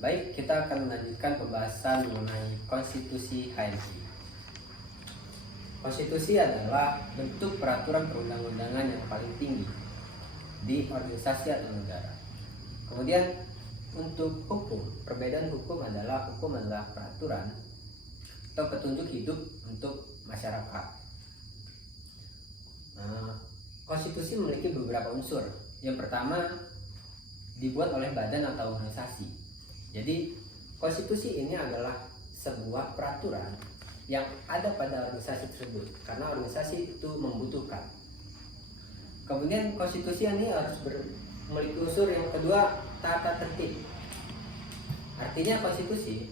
Baik, kita akan melanjutkan pembahasan mengenai konstitusi HMI. Konstitusi adalah bentuk peraturan perundang-undangan yang paling tinggi di organisasi atau negara. Kemudian untuk hukum, perbedaan hukum adalah peraturan atau petunjuk hidup untuk masyarakat. Konstitusi memiliki beberapa unsur. Yang pertama, dibuat oleh badan atau organisasi. Jadi konstitusi ini adalah sebuah peraturan yang ada pada organisasi tersebut karena organisasi itu membutuhkan. Kemudian konstitusi ini harus memiliki unsur yang kedua, tata tertib. Artinya konstitusi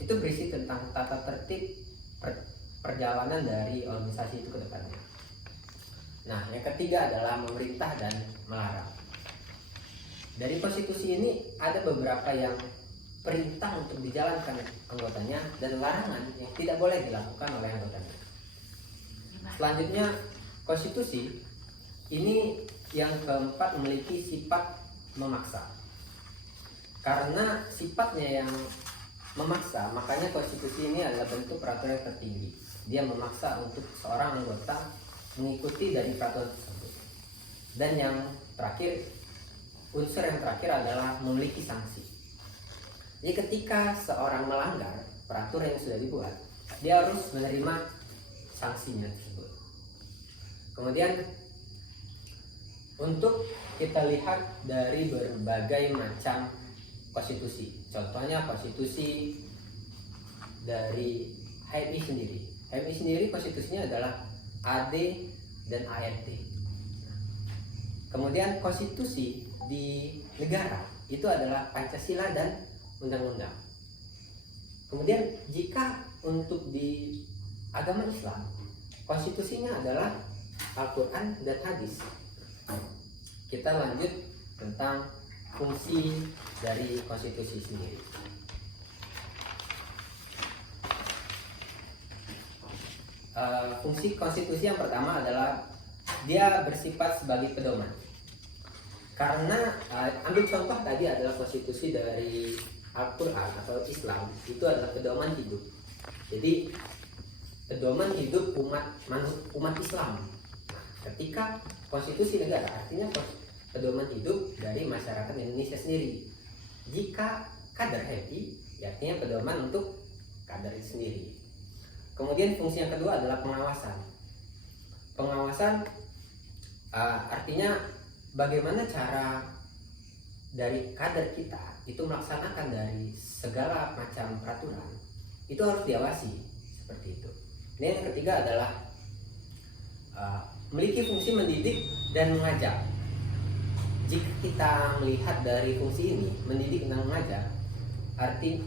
itu berisi tentang tata tertib perjalanan dari organisasi itu ke depannya. Nah, yang ketiga adalah memerintah dan melarang. Dari konstitusi ini ada beberapa yang perintah untuk dijalankan anggotanya dan larangan yang tidak boleh dilakukan oleh anggotanya. Selanjutnya, konstitusi ini yang keempat memiliki sifat memaksa. Karena sifatnya yang memaksa, makanya konstitusi ini adalah bentuk peraturan yang tertinggi. Dia memaksa untuk seorang anggota mengikuti dari peraturan tersebut. Dan yang terakhir, unsur yang terakhir adalah memiliki sanksi. Jadi ketika seorang melanggar peraturan yang sudah dibuat, dia harus menerima sanksinya tersebut. Kemudian untuk kita lihat dari berbagai macam konstitusi. Contohnya konstitusi dari HMI sendiri. HMI sendiri konstitusinya adalah AD dan ART. Kemudian konstitusi di negara itu adalah Pancasila dan undang-undang. Kemudian jika untuk di agama Islam, konstitusinya adalah Al-Quran dan hadis. Kita lanjut tentang fungsi dari konstitusi sendiri. Fungsi konstitusi yang pertama adalah dia bersifat sebagai pedoman. Karena ambil contoh tadi adalah konstitusi dari Al-Quran atau Islam, itu adalah pedoman hidup. Jadi pedoman hidup umat Islam. Ketika konstitusi negara artinya pedoman hidup dari masyarakat Indonesia sendiri. Jika kader happy, artinya pedoman untuk kader itu sendiri. Kemudian fungsi yang kedua adalah pengawasan. Pengawasan artinya bagaimana cara dari kader kita itu melaksanakan dari segala macam peraturan, itu harus diawasi seperti itu. Ini yang ketiga adalah memiliki fungsi mendidik dan mengajak. Jika kita melihat dari fungsi ini, mendidik dan mengajak, arti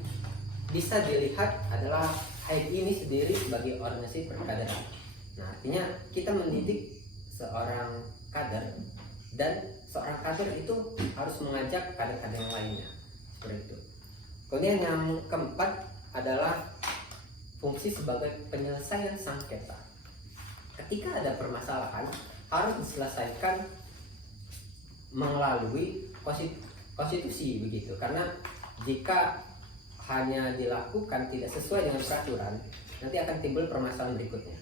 bisa dilihat adalah HMI ini sendiri sebagai organisasi perkaderan. Nah, artinya kita mendidik seorang kader dan seorang kader itu harus mengajak kader-kader yang lainnya, seperti itu. Kemudian yang keempat adalah fungsi sebagai penyelesaian sengketa. Ketika ada permasalahan harus diselesaikan melalui konstitusi begitu. Karena jika hanya dilakukan tidak sesuai dengan peraturan, nanti akan timbul permasalahan berikutnya.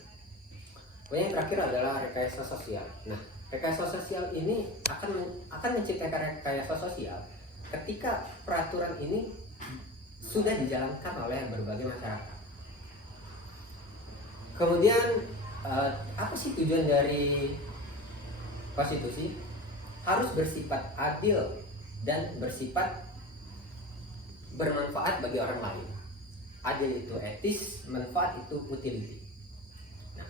Kemudian yang terakhir adalah rekayasa sosial. Nah, rekayasa sosial ini akan menciptakan rekayasa sosial ketika peraturan ini sudah dijalankan oleh berbagai masyarakat. Kemudian apa sih tujuan dari konstitusi? Harus bersifat adil dan bersifat bermanfaat bagi orang lain. Adil itu etis, manfaat itu utility. Nah,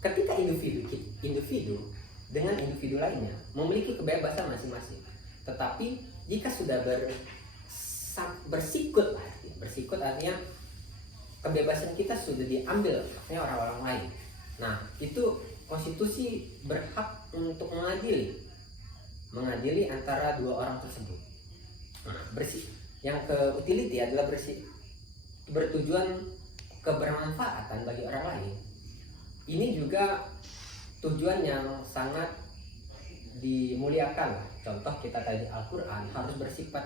ketika individu dengan individu lainnya memiliki kebebasan masing-masing, tetapi jika sudah bersikut artinya kebebasan kita sudah diambil oleh orang-orang lain. Nah, itu konstitusi berhak untuk mengadili antara dua orang tersebut. Nah, yang ke utility adalah bertujuan kebermanfaatan bagi orang lain. Ini juga tujuan yang sangat dimuliakan. Contoh kita tadi Al-Quran harus bersifat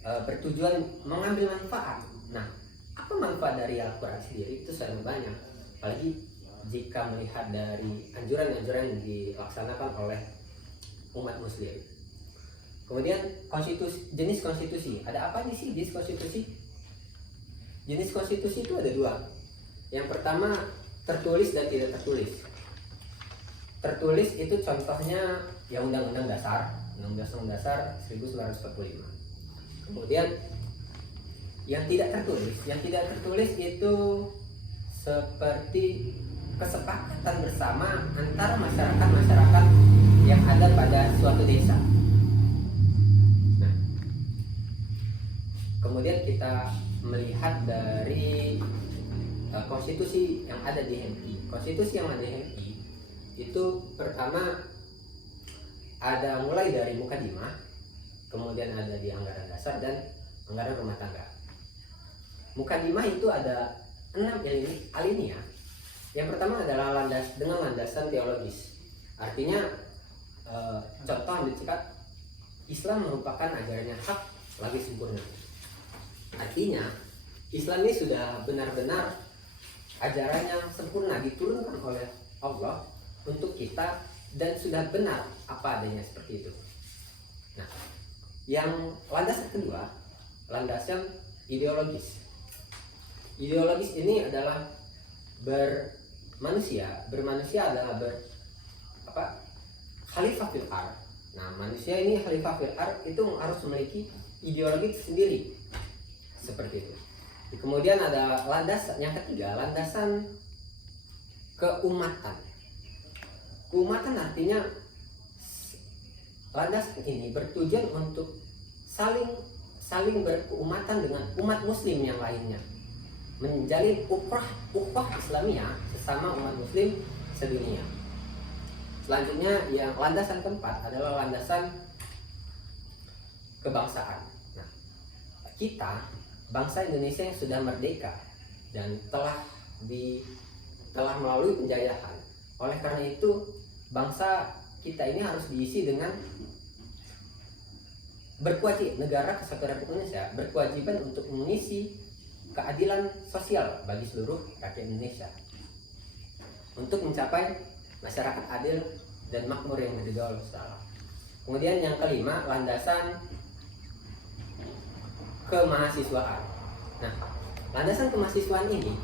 bertujuan mengambil manfaat. Nah, apa manfaat dari Al-Quran sendiri? Itu sangat banyak, apalagi jika melihat dari anjuran-anjuran yang dilaksanakan oleh umat muslim. Kemudian jenis konstitusi. Ada apa sih jenis konstitusi? Jenis konstitusi itu ada dua. Yang pertama, tertulis dan tidak tertulis. Tertulis itu contohnya ya Undang-Undang Dasar 1945. Kemudian yang tidak tertulis itu seperti kesepakatan bersama antara masyarakat yang ada pada suatu desa. Nah, kemudian kita melihat dari konstitusi yang ada di HMI. Konstitusi yang ada di HMI itu pertama ada mulai dari mukadimah, kemudian ada di anggaran dasar dan anggaran rumah tangga. Mukadimah itu ada 6 alinea. Yang pertama adalah dengan landasan teologis. Artinya contoh ambil cikat, Islam merupakan ajarannya hak lagi sempurna. Artinya Islam ini sudah benar-benar ajarannya sempurna, diturunkan oleh Allah untuk kita dan sudah benar apa adanya seperti itu. Nah, yang landasan kedua, landasan ideologis. Ideologis ini adalah bermanusia adalah khalifah fil ard. Nah, manusia ini khalifah fil ard itu harus memiliki ideologi sendiri. Seperti itu. Kemudian ada landasan yang ketiga, landasan keumatan. Keumatan artinya landasan ini bertujuan untuk saling berkeumatan dengan umat muslim yang lainnya, menjalin ukhuwah Islamiyah sesama umat muslim sedunia. Selanjutnya yang landasan keempat adalah landasan kebangsaan. Nah, kita bangsa Indonesia yang sudah merdeka dan telah melalui penjajahan. Oleh karena itu, bangsa kita ini harus diisi dengan negara Kesatuan Republik Indonesia berkewajiban untuk mengisi keadilan sosial bagi seluruh rakyat Indonesia untuk mencapai masyarakat adil dan makmur yang diridhoi Allah Ta'ala. Kemudian yang kelima, landasan kemahasiswaan. Nah, landasan kemahasiswaan ini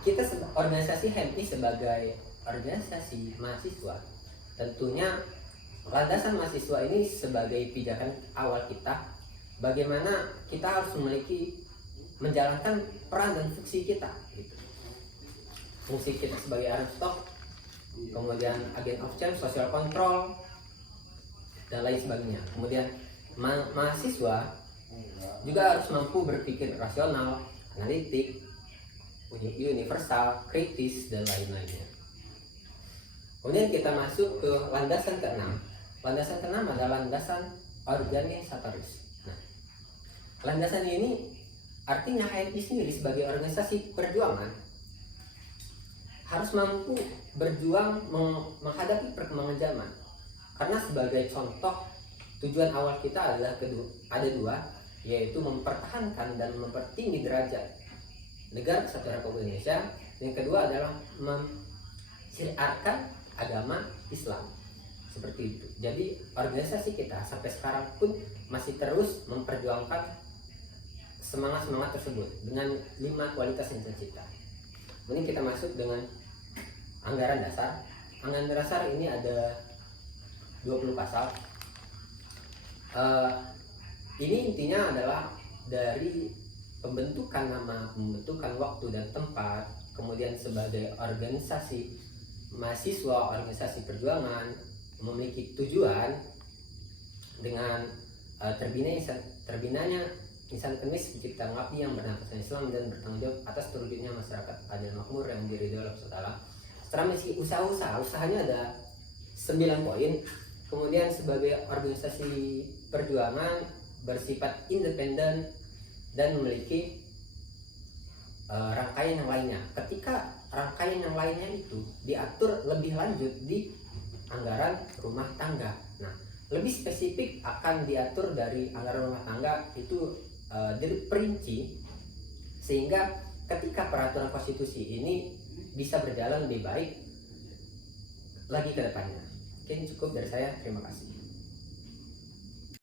kita organisasi HMI sebagai organisasi mahasiswa, tentunya landasan mahasiswa ini sebagai pijakan awal kita bagaimana kita harus menjalankan peran dan fungsi kita gitu. Fungsi kita sebagai Arenstok, kemudian agent of change, social control dan lain sebagainya. Kemudian mahasiswa juga harus mampu berpikir rasional, analitik, universal, kritis dan lain-lainnya. Kemudian kita masuk ke landasan keenam. Landasan keenam adalah landasan organisatoris. Nah, landasan ini artinya HMI sendiri sebagai organisasi perjuangan harus mampu berjuang menghadapi perkembangan zaman. Karena sebagai contoh, tujuan awal kita adalah ada dua, yaitu mempertahankan dan mempertinggi derajat negara Kesatuan Republik Indonesia. Yang kedua adalah mensyariatkan agama Islam. Seperti itu. Jadi organisasi kita sampai sekarang pun masih terus memperjuangkan semangat tersebut dengan 5 kualitas yang tercipta. Kemudian kita masuk dengan anggaran dasar. Anggaran dasar ini ada 20 pasal. Ini intinya adalah dari pembentukan nama, pembentukan waktu dan tempat, kemudian sebagai organisasi mahasiswa, organisasi perjuangan, memiliki tujuan dengan terbinanya insan kemis pencipta ngabdi yang bernafas Islam dan bertanggung jawab atas terwujudnya masyarakat adil makmur yang diridhoi Allah Ta'ala. Setelah misi usahanya ada 9 poin. Kemudian sebagai organisasi perjuangan bersifat independen dan memiliki rangkaian yang lainnya. Ketika rangkaian yang lainnya itu diatur lebih lanjut di anggaran rumah tangga. Nah, lebih spesifik akan diatur dari anggaran rumah tangga itu diperinci, sehingga ketika peraturan konstitusi ini bisa berjalan lebih baik lagi ke depannya. Mungkin cukup dari saya, terima kasih.